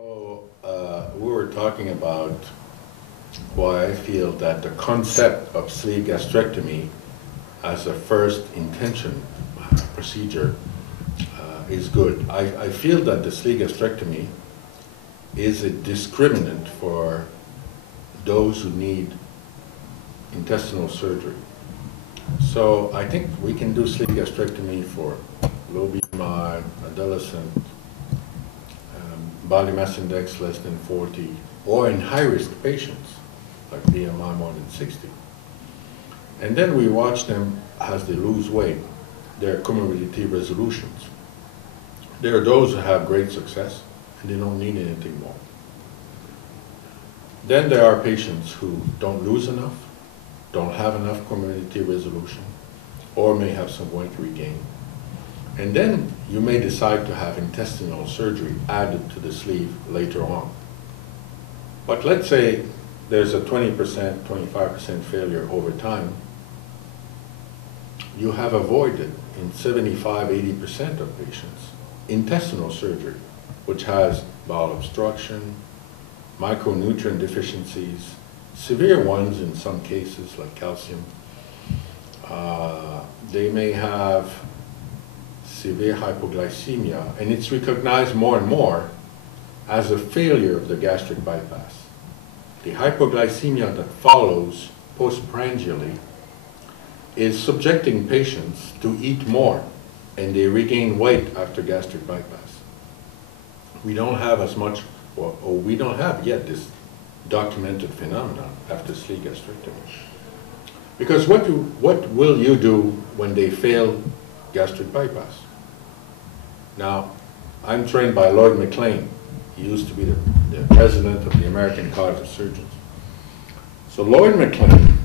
So we were talking about why I feel that the concept of sleeve gastrectomy as a first intention procedure is good. I feel that the sleeve gastrectomy is a discriminant for those who need intestinal surgery. So I think we can do sleeve gastrectomy for low BMI, adolescent, body mass index less than 40, or in high-risk patients, like BMI more than 60. And then we watch them as they lose weight, their comorbidity resolutions. There are those who have great success, and they don't need anything more. Then there are patients who don't lose enough, don't have enough comorbidity resolution, or may have some weight regain. And then you may decide to have intestinal surgery added to the sleeve later on. But let's say there's a 20%, 25% failure over time. You have avoided in 75, 80% of patients intestinal surgery, which has bowel obstruction, micronutrient deficiencies, severe ones in some cases like calcium. They may have severe hypoglycemia, and it's recognized more and more as a failure of the gastric bypass. The hypoglycemia that follows postprandially is subjecting patients to eat more, and they regain weight after gastric bypass. We don't have as much, or we don't have yet this documented phenomenon after sleeve gastrectomy. Because what will you do when they fail gastric bypass? Now, I'm trained by Lloyd McLean. He used to be the president of the American College of Surgeons. So Lloyd McLean,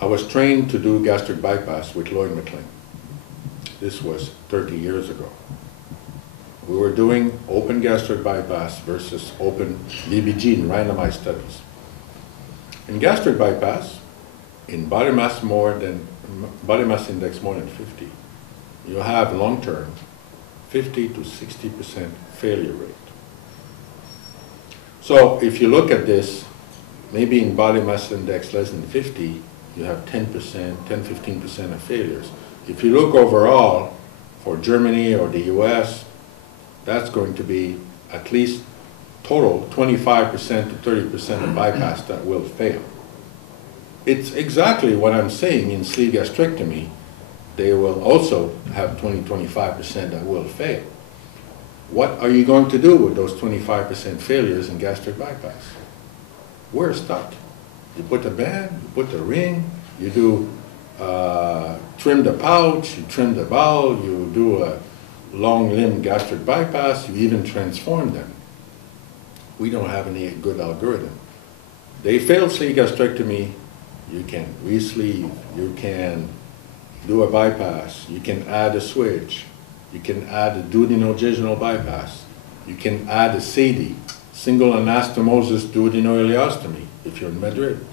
I was trained to do gastric bypass with Lloyd McLean. This was 30 years ago. We were doing open gastric bypass versus open BBG in randomized studies. In gastric bypass, in body mass index more than 50, you have long-term 50 to 60% failure rate. So if you look at this, maybe in body mass index less than 50, you have 10%, 10-15% of failures. If you look overall for Germany or the US, that's going to be at least total 25% to 30% of bypass that will fail. It's exactly what I'm saying in sleeve gastrectomy. They will also have 20-25% that will fail. What are you going to do with those 25% failures in gastric bypass? We're stuck. You put a band, you put the ring, you do trim the pouch, you trim the bowel, you do a long limb gastric bypass, you even transform them. We don't have any good algorithm. They fail sleeve gastrectomy, you can re-sleeve, you can do a bypass, you can add a switch, you can add a duodenojejunal bypass, you can add a SADI, single anastomosis duodenoileostomy, if you're in Madrid.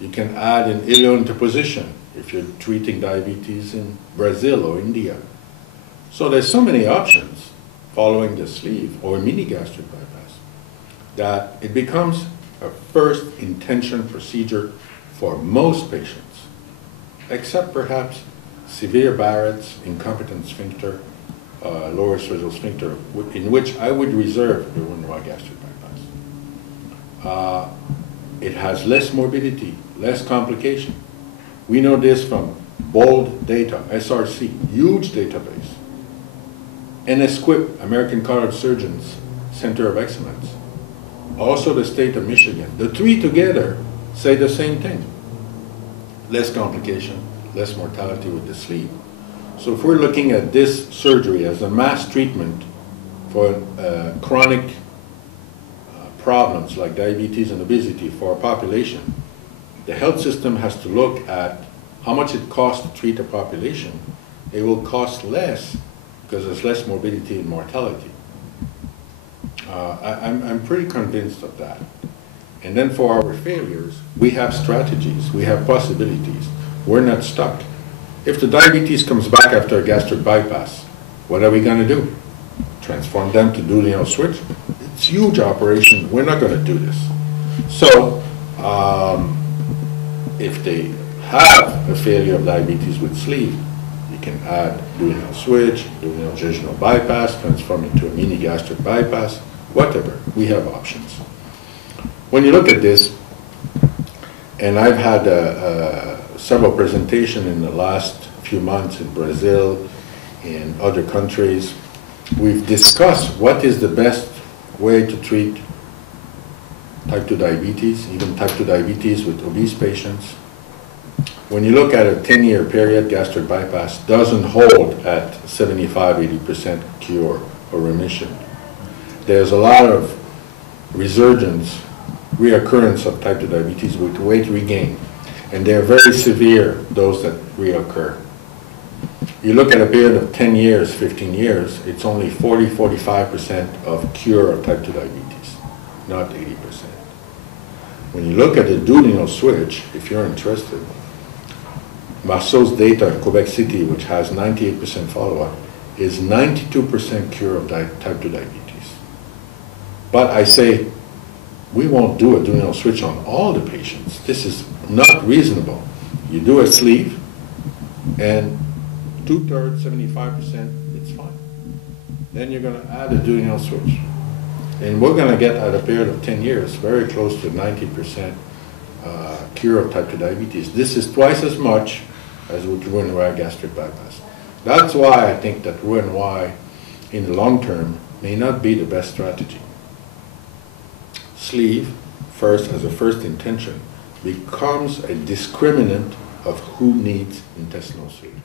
You can add an iliointerposition if you're treating diabetes in Brazil or India. So there's so many options following the sleeve or mini gastric bypass that it becomes a first intention procedure for most patients, except perhaps severe Barrett's, incompetent sphincter, lower esophageal sphincter, in which I would reserve the Roux-en-Y gastric bypass. It has less morbidity, less complication. We know this from bold data, SRC, huge database. NSQIP, American College of Surgeons, Center of Excellence. Also the state of Michigan. The three together say the same thing. Less complication, less mortality with the sleeve. So if we're looking at this surgery as a mass treatment for chronic problems like diabetes and obesity for a population, the health system has to look at how much it costs to treat a population. It will cost less because there's less morbidity and mortality. I'm pretty convinced of that. And then for our failures, we have strategies, we have possibilities. We're not stuck. If the diabetes comes back after a gastric bypass, what are we going to do? transform them to duodenal switch. It's a huge operation. We're not going to do this. So if they have a failure of diabetes with sleeve, you can add duodenal switch, duodenal jejunal bypass, transform it to a mini gastric bypass, whatever. We have options. When you look at this, and I've had several presentations in the last few months in Brazil, in other countries, we've discussed what is the best way to treat type 2 diabetes, even type 2 diabetes with obese patients. When you look at a 10-year period, gastric bypass doesn't hold at 75–80% cure or remission. There's a lot of reoccurrence of type 2 diabetes with weight regain, and they're very severe, those that reoccur. You look at a period of 10 years, 15 years, it's only 40–45% of cure of type 2 diabetes, not 80%. When you look at the duodenal switch, if you're interested, Marceau's data in Quebec City, which has 98% follow-up, is 92% cure of type 2 diabetes. But I say, we won't do a duodenal switch on all the patients. This is not reasonable. You do a sleeve, and 2/3, 75%, it's fine. Then you're going to add a duodenal switch. And we're going to get, at a period of 10 years, very close to 90% cure of type 2 diabetes. This is twice as much as with Roux-en-Y gastric bypass. That's why I think that Roux-en-Y, in the long term, may not be the best strategy. Sleeve, first, as a first intention, becomes a discriminant of who needs intestinal sleeve.